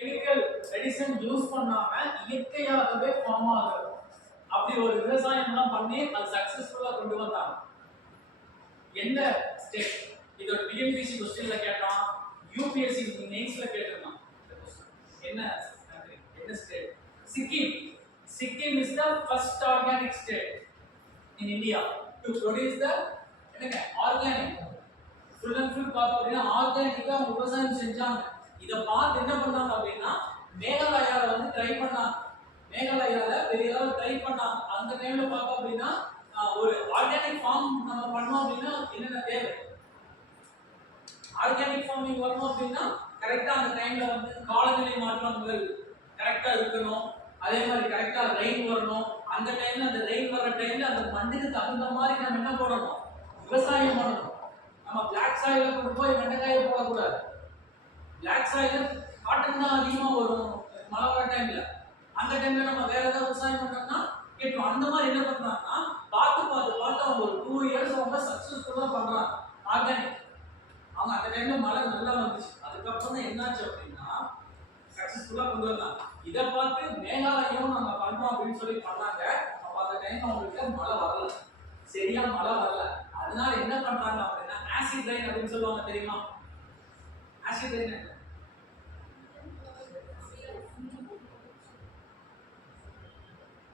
Chemical medicine use பண்ணாம இயற்கையாகவே form ஆகுது. அப்படி ஒரு விவசாயம்லாம் பண்ணி அது சக்சஸ்ஃபுல்லா கொண்டு வந்தாங்க. எந்த ஸ்டேட்? இது ஒரு டிஎன்பிஎஸ்சி क्वेश्चनல கேட்டான், யூபிஎஸ்சி மெயின்ஸ்ல கேட்டான். என்ன கண்ட்ரி? என்ன state? Sikkim. Sikkim is the first organic state in India to produce the organic. Full and full பார்த்தா ஆர்கானிக்கா விவசாயம் செஞ்சாங்க. இத பார்த்து என்ன பண்ணாங்க அப்படின்னா மேகாலயால வந்து ட்ரை பண்ணாங்க. மேகாலயால பெரிய அளவுல ட்ரை பண்ணாங்க. அந்த டைம்ல பார்த்தா அப்படின்னா ஒரு ஆர்கானிக் ஃபார்ம் நம்ம பண்ணோம் அப்படின்னா என்னென்ன தேவை? ஆர்கானிக் ஃபார்மிங் வரணும் அப்படின்னா கரெக்டா அந்த டைம்ல வந்து காலநிலை மாற்றங்கள் கரெக்டா இருக்கணும். அதே மாதிரி கரெக்டா ரெயின் வரணும். அந்த டைம்ல அந்த ரெயின் வர டைம்ல அந்த மண்ணுக்கு தகுந்த மாதிரி நம்ம என்ன பண்ணணும்? விவசாயம் பண்ணணும். நம்ம பிளாக் சாயில கொண்டு போய் வெண்டைக்காயை போடக்கூடாது. பிளாக் சாயில காட்டன் தான் அதிகமா வரும் மழை வர டைம்ல. அந்த டைம்ல நம்ம வேற ஏதாவது விவசாயம் பண்ணோம்னா கேட்கும். அந்த மாதிரி என்ன பண்றாங்கன்னா பார்த்து அவங்க ஒரு 2 இயர்ஸ் அவங்க சக்சஸ்ஃபுல்லா பண்றாங்க ஆர்கானிக். அவங்க அந்த டைம்ல மழை நல்லா வந்துச்சு. அதுக்கப்புறம் தான் என்னாச்சு அப்படின்னா சக்சஸ்ஃபுல்லா கொண்டு வந்தாங்க. இதை பார்த்து மேகாலயம் நம்ம பண்றோம் அப்படின்னு சொல்லி பண்ணாங்க. அப்ப அந்த டைம் அவங்களுக்கு மழை வரல, சரியா மழை வரல. அதனால என்ன பண்றாங்க அப்படின்னா ஆசிட் ரெயின் அப்படின்னு சொல்லுவாங்க, தெரியுமா? ஆசிட் ரெயின் என்ன?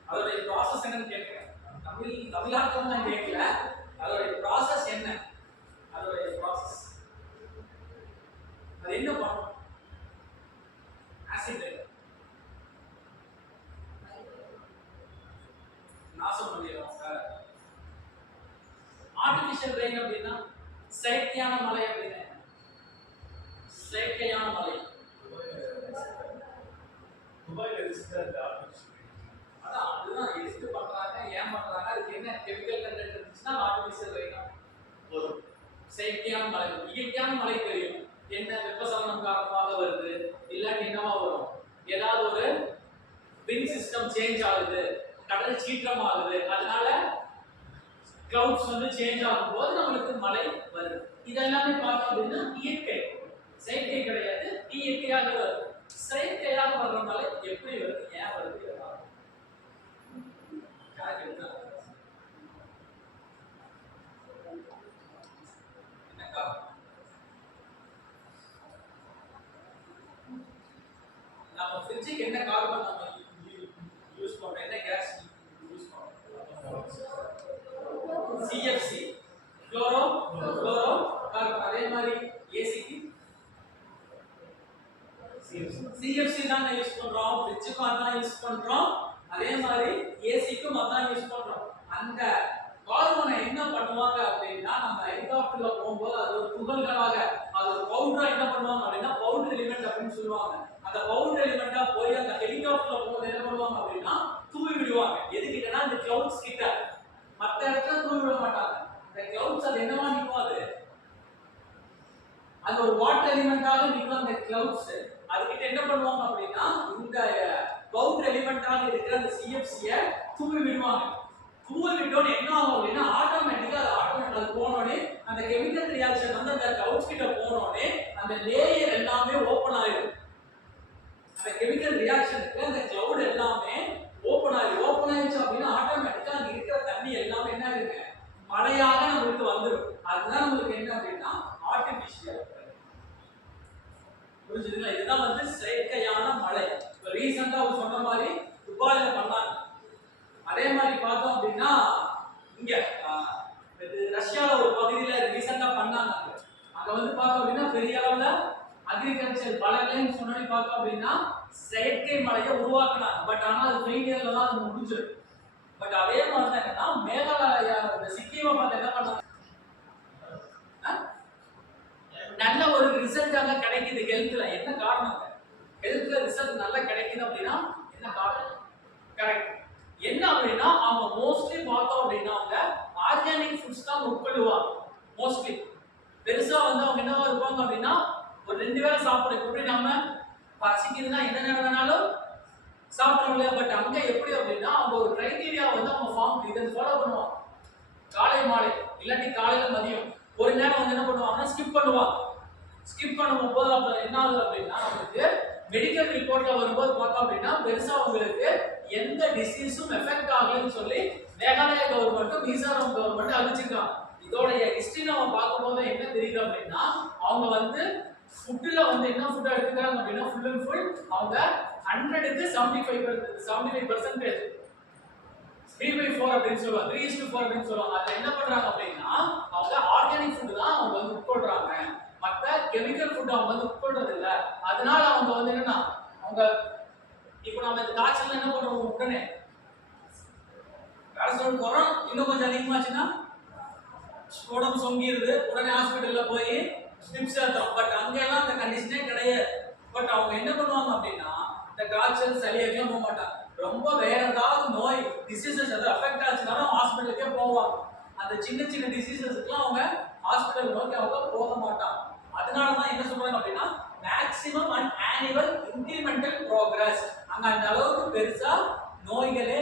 அதோட ப்ராசஸ் என்னன்னு கேட்கிறேன். தமிழாக்கம் நான் கேட்கல. அதோட ப்ராசஸ் என்ன? அதோட ப்ராசஸ் அது என்ன பண்ணும்? ஆசிட் ரெயின் நாசம் பண்ணிடும். ஆர்டிஃபிஷியல் ரெயின் அப்படின்னா செயற்கையான மழை அப்படின்னா செயற்கையான மழை. அதான் அதுதான் எதுக்கு பண்றாங்க, ஏன் பண்றாங்க, அதுக்கு என்ன கெமிக்கல் கண்டென்ட் இருந்துச்சுன்னா ஆர்டிஃபிஷியல் ரெயின் வரும். செயற்கையான மழை, இயற்கையான மழை தெரியும். என்ன வெப்பசலனம் காரணமாக வருது, இல்லாட்டி என்னவா வரும்? ஏதாவது ஒரு விண்ட் சிஸ்டம் சேஞ்ச் ஆகுது, கடல் சீற்றம் ஆகுது, அதனால கிளவுட்ஸ் வந்து சேஞ்ச் ஆகும்போது நம்மளுக்கு மழை வருது. இதெல்லாமே பார்த்தோம் அப்படின்னா இயற்கை, செயற்கை கிடையாது, இயற்கையாக வருது. செயற்கையாக வர்ற மழை எப்படி வருது, ஏன் வருது? நம்ம ஃப்ரிட்ஜுக்கு என்ன கார்பன் நம்ம யூஸ் பண்றோம், என்ன கேஸ் யூஸ் பண்றோம்? CFC, chloro carbon. அதே மாதிரி ஏசிக்கு CFC தான் யூஸ் பண்றோம், ஃப்ரிட்ஜுக்கும் அதான் யூஸ் பண்றோம், அதே மாதிரி ஏசிக்கும் அதான் யூஸ் பண்றோம். அந்த கார்பனை என்ன பண்ணுவாங்க அப்படின்னா நம்ம ஹெலிகாப்டர்ல போகும்போது அது ஒரு துகள்களாக, அது ஒரு பவுடரா என்ன பண்ணுவாங்க அப்படின்னா பவுடர் எலிமெண்ட் அப்படின்னு சொல்லுவாங்க. அந்த பவுடர் எலிமெண்டா போய் அந்த ஹெலிகாப்டர்ல போகும்போது என்ன பண்ணுவாங்க அப்படின்னா தூவி விடுவாங்க. எதுக்கிட்டனா இந்த கிளவுட்ஸ் கிட்ட, மற்ற இடத்துல தூவி விட மாட்டாங்க. இந்த கிளவுட்ஸ் அது என்னவா நிக்கும், அது ஒரு வாட்டர் எலிமெண்டாக நிக்கும். அந்த கிளவுட்ஸ் அதுக்கிட்ட என்ன பண்ணுவாங்க அப்படின்னா இந்த பவுடர் எலிமெண்டாக இருக்கிற அந்த CFC-ய தூவி விடுவாங்க. தூவி விட்டோன்னு என்ன ஆகும் அப்படின்னா ஆட்டோமேட்டிக்கா அது போனோடனே அந்த கெமிக்கல் ரியாக்ஷன் வந்து அந்த கிளவுட்ஸ் கிட்ட போனோடனே அந்த லேயர் எல்லாமே ஓபன் ஆயிடும். அந்த கெமிக்கல் ரியாக்ஷனுக்கு அந்த கிளவுட் எல்லாமே ஓபன் ஆயிடுச்சு அப்படின்னா ஆட்டோமேட்டிக்கா அங்க இருக்கிற தண்ணி எல்லாமே என்ன ஆயிடுங்க, மழையாக நம்மளுக்கு வந்துடும். அதுதான் நம்மளுக்கு என்ன அப்படின்னா ஆர்டிஃபிஷியல். புரிஞ்சுதுங்களா? இதுதான் வந்து செயற்கையான மழை. இப்போ ரீசெண்டா அவர் சொன்ன மாதிரி துபாயில பண்ணாங்க. அதே மாதிரி பார்த்தோம் அப்படின்னா இங்க ரஷ்யால ஒரு பகுதியில ரீசெண்டா பண்ணாங்க. அங்க வந்து பார்த்தோம் அப்படின்னா பெரிய அளவுல அக்ரிகல்ச்சர் பலர்லையும் சொன்னி பார்த்தோம் அப்படின்னா செயற்கை மழையை உருவாக்கினாங்க. பட் ஆனால் அது ஃபெயிலியர்ல தான் அது முடிஞ்சிருக்கு. பட் அதே மாதிரி தான் என்னன்னா மேகாலயா இந்த சிக்கிமை பார்த்து என்ன பண்ணாங்க, நல்ல ஒரு ரிசல்ட் அங்க கிடைக்குது ஹெல்த்ல. என்ன காரணம்? ஹெல்த்ல ரிசல்ட் நல்லா கிடைக்குது அப்படின்னா என்ன காரணம்? கரெக்ட். என்ன அப்படின்னா அவங்க மோஸ்ட்லி பார்த்தோம் அப்படின்னா அவங்க ஆர்கானிக் ஃபுட்ஸ் தான் உட்கொள்ளுவாங்க. மோஸ்ட்லி பெருசா வந்து அவங்க என்னவா இருப்பாங்க அப்படின்னா ஒரு 2 வேளை சாப்பிடுறது. எப்படி நம்ம பசிக்குதுன்னா என்ன நேரம் வேணாலும் சாப்பிடுறோம் இல்லையா? பட் அங்க எப்படி அப்படின்னா அவங்க ஒரு கிரைட்டீரியா வந்து அவங்க ஃபார்ம் இதை ஃபாலோ பண்ணுவாங்க. காலை மாலை இல்லாட்டி காலையில மதியம் ஒரு நேரம் வந்து என்ன பண்ணுவாங்கன்னா ஸ்கிப் பண்ணுவாங்க. ஸ்கிப் பண்ணும்போது அப்ப என்ன ஆகுது அப்படின்னா நமக்கு மெடிக்கல் ரிப்போர்ட்ல வரும்போது பார்த்தோம் அப்படின்னா பெருசா உங்களுக்கு எந்த டிசீஸும் எஃபெக்ட் ஆகலன்னு சொல்லி மேகாலயா கவர்மெண்ட்டும் மிசோரம் கவர்மெண்ட் அறிவிச்சிருக்காங்க. இதோடைய ஹிஸ்டரி நம்ம பார்க்கும்போது என்ன தெரியுது அப்படின்னா அவங்க வந்து ஃபுட்ல வந்து என்ன ஃபுட் எடுத்துக்கிறாங்க அப்படின்னா ஃபுல் அண்ட் ஃபுல் அவங்க 100க்கு 75% 3/4 அப்படின்னு சொல்லுவாங்க, 3:4 அப்படின்னு சொல்லுவாங்க. அதுல என்ன பண்றாங்க அப்படின்னா அவங்க ஆர்கானிக் ஃபுட் தான் அவங்க வந்து உட்கொள்றாங்க, மற்ற கெமிக்கல் ஃபுட் அவங்க வந்து உட்கொள்றது இல்ல. அதனால அவங்க வந்து என்னன்னா அவங்க இப்போ நம்ம இந்த காய்ச்சல் என்ன பண்றோம், உடனே பேரசிட்டமால் போறோம், இன்னும் கொஞ்சம் அதிகமாச்சுன்னா உடம்பு சொங்கிடுது, உடனே ஹாஸ்பிட்டல்ல போய் ஸ்ட்ரிப்ஸ் ஏத்துறோம். பட் அங்கெல்லாம் அந்த கண்டிஷனே கிடையாது. பட் அவங்க என்ன பண்ணுவாங்க அப்படின்னா இந்த காய்ச்சல் சளியெல்லாம் போக மாட்டாங்க, ரொம்ப வேற ஏதாவது நோய் டிசீசஸ் எதாவது அஃபெக்ட் ஆச்சுனாலும் ஹாஸ்பிட்டலுக்கே போவாங்க. அந்த சின்ன சின்ன டிசீசஸ்க்குலாம் அவங்க ஹாஸ்பிட்டல் நோக்கி அவங்க போக மாட்டாங்க. அதனால தான் என்ன சொல்றாங்க அப்படின்னா maximum and annual incremental progress. அங்க அந்த அளவுக்கு பெருசா நோய்களே